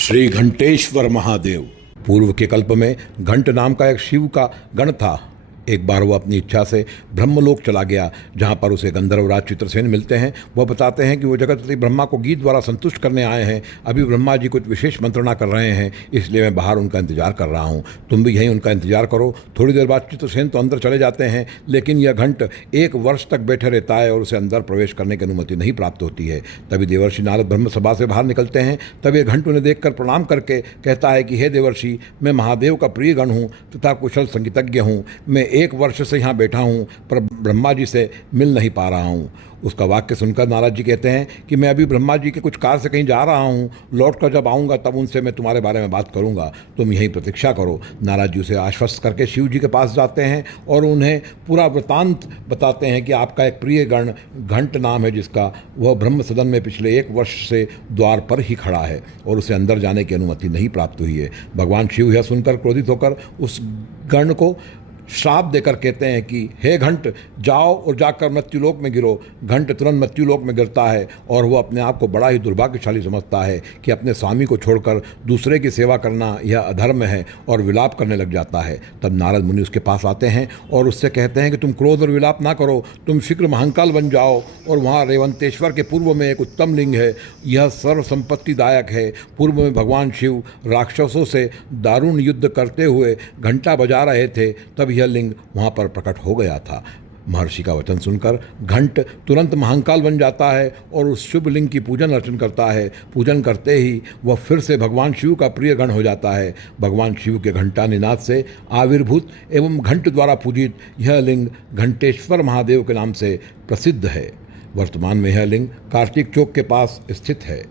श्री घंटेश्वर महादेव। पूर्व के कल्प में घंट नाम का एक शिव का गण था। एक बार वह अपनी इच्छा से ब्रह्मलोक चला गया, जहाँ पर उसे गंधर्वराज चित्रसेन मिलते हैं। वह बताते हैं कि वो जगतपति ब्रह्मा को गीत द्वारा संतुष्ट करने आए हैं। अभी ब्रह्मा जी कुछ विशेष मंत्रणा कर रहे हैं, इसलिए मैं बाहर उनका इंतजार कर रहा हूँ। तुम भी यहीं उनका इंतजार करो। थोड़ी देर बाद चित्रसेन तो अंदर चले जाते हैं, लेकिन यह घंट 1 वर्ष तक बैठे रहता है और उसे अंदर प्रवेश करने की अनुमति नहीं प्राप्त होती है। तभी देवर्षि नारद ब्रह्म सभा से बाहर निकलते हैं। तब यह घंट उन्हें देखकर प्रणाम करके कहता है कि हे देवर्षि, मैं महादेव का प्रिय गण हूँ तथा कुशल संगीतज्ञ हूँ। मैं 1 वर्ष से यहाँ बैठा हूँ, पर ब्रह्मा जी से मिल नहीं पा रहा हूँ। उसका वाक्य सुनकर नारद जी कहते हैं कि मैं अभी ब्रह्मा जी के कुछ कार्य से कहीं जा रहा हूँ, लौट कर जब आऊँगा तब उनसे मैं तुम्हारे बारे में बात करूँगा, तुम यहीं प्रतीक्षा करो। नारद जी उसे आश्वस्त करके शिव जी के पास जाते हैं और उन्हें पूरा वृतांत बताते हैं कि आपका एक प्रिय गण घंट नाम है, जिसका वह ब्रह्म सदन में पिछले 1 वर्ष से द्वार पर ही खड़ा है और उसे अंदर जाने की अनुमति नहीं प्राप्त हुई है। भगवान शिव यह सुनकर क्रोधित होकर उस गण को श्राप देकर कहते हैं कि हे घंट, जाओ और जाकर मृत्युलोक में गिरो। घंट तुरंत मृत्युलोक में गिरता है और वह अपने आप को बड़ा ही दुर्भाग्यशाली समझता है कि अपने स्वामी को छोड़कर दूसरे की सेवा करना यह अधर्म है और विलाप करने लग जाता है। तब नारद मुनि उसके पास आते हैं और उससे कहते हैं कि तुम क्रोध और विलाप ना करो, तुम शीघ्र महाकाल बन जाओ और वहाँ रेवंतेश्वर के पूर्व में एक उत्तम लिंग है, यह सर्व संपत्तिदायक है। पूर्व में भगवान शिव राक्षसों से दारुण युद्ध करते हुए घंटा बजा रहे थे, तब यह लिंग वहाँ पर प्रकट हो गया था। महर्षि का वचन सुनकर घंट तुरंत महाकाल बन जाता है और उस शुभ लिंग की पूजन अर्चन करता है। पूजन करते ही वह फिर से भगवान शिव का प्रिय गण हो जाता है। भगवान शिव के घंटा निनाद से आविर्भूत एवं घंट द्वारा पूजित यह लिंग घंटेश्वर महादेव के नाम से प्रसिद्ध है। वर्तमान में यह लिंग कार्तिक चौक के पास स्थित है।